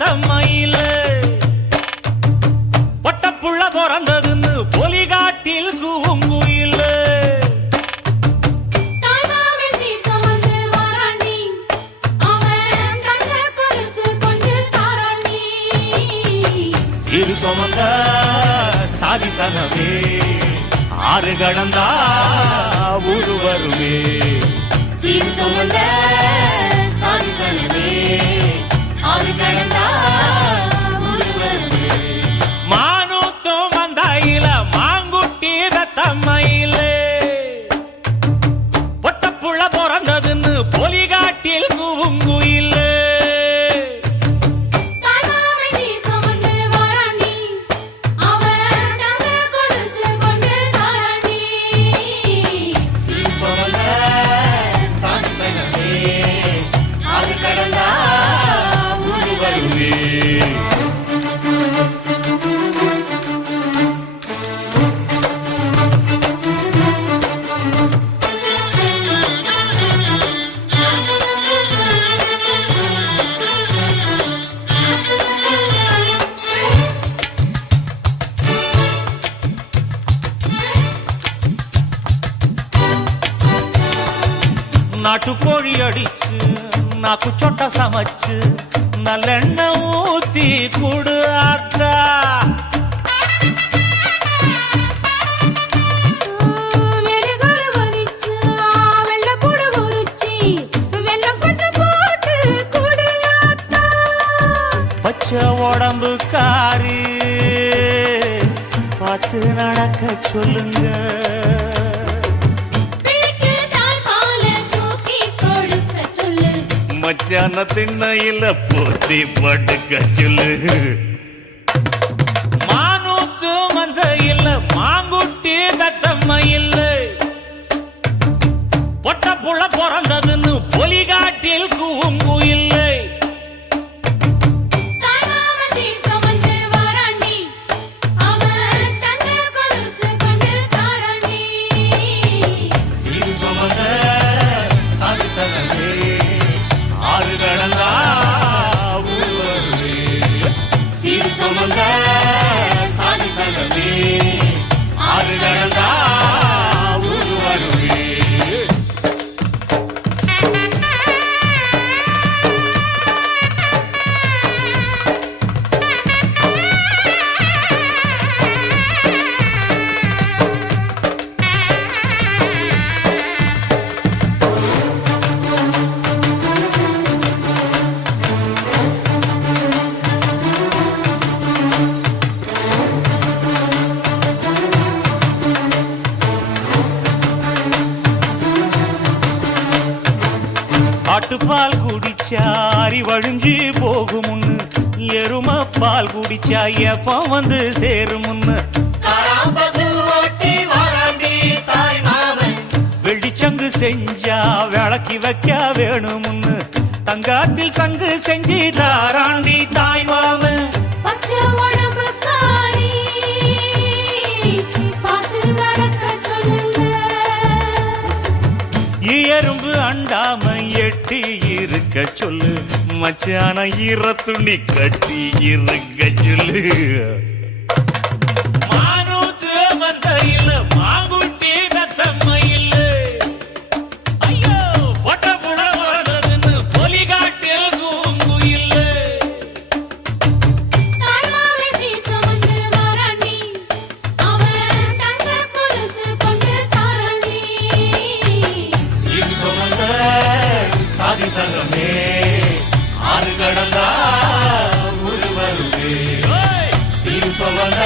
தம்மையில பொட்டப்புள்ள பிறந்ததுன்னு பொலிகாட்டில் கூங்குயில சிறு சுமந்த சாதி சனமே ஆறு கடந்தா ஊரு வருமே சிறு சுமந்த சாதி சனமே ஆறு கடந்தா ஊரு வருமே மானூத்தும் வந்தாயில மாங்குட்டி ரத்தம்மையில பொட்டப்புள்ள பிறந்ததுன்னு பொலிகாட்டில் கூங்குயில நாட்டுக்கோழி அடிச்சு நாக்கு சொட்ட சமைச்சு நல்லெண்ணெய் ஊத்தி குடு ஆத்தா பச்சை உடம்பு காரி பார்த்து நடக்க சொல்லுங்க மச்சான திண்ணையில போத்தி படுக்க சொல்லு மானூத்து மந்த இல்ல மாங்குட்டி தத்தம்ம இல்ல பொட்ட புள்ள பிறந்ததுன்னு பொலிகாட்டில் கூங்கு இல்லை சீரு சுமந்த சாதி சனமே ஆறு கடந்தா ஊரு வருமே சிறு சுமந்த சாதி சனமே ஆறு கடந்தா ஊரு வருமே ஆட்டுப்பால் குடிச்சா அறிவழிஞ்சு போகுமுன்னு எரும பால் குடிச்சா எப்ப வந்து சேருமுன்னு வெள்ளிச்சங்கு செஞ்சா விளக்கி வைக்க வேணுமுன்னு தங்காத்தில் சங்கு செஞ்சு தாராண்டி தாய் மாமன் எறும்பு அண்டாம எட்டி இருக்க சொல்லு மச்சான ஈர துணி கட்டி இருக்க சொல்லு மானூத்து மந்த இல்ல மாங்குட்டி பெத்தம்ம இல்ல ஐயோ பொட்ட புள்ள வரதுன்னு பொலிகாட்டில் கூங்கு இல்ல சாதி சங்கமே ஆறு கடந்தா ஊரு வருமே சீரு சுமந்த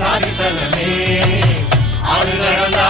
சாதி சங்கமே ஆறு கடந்தா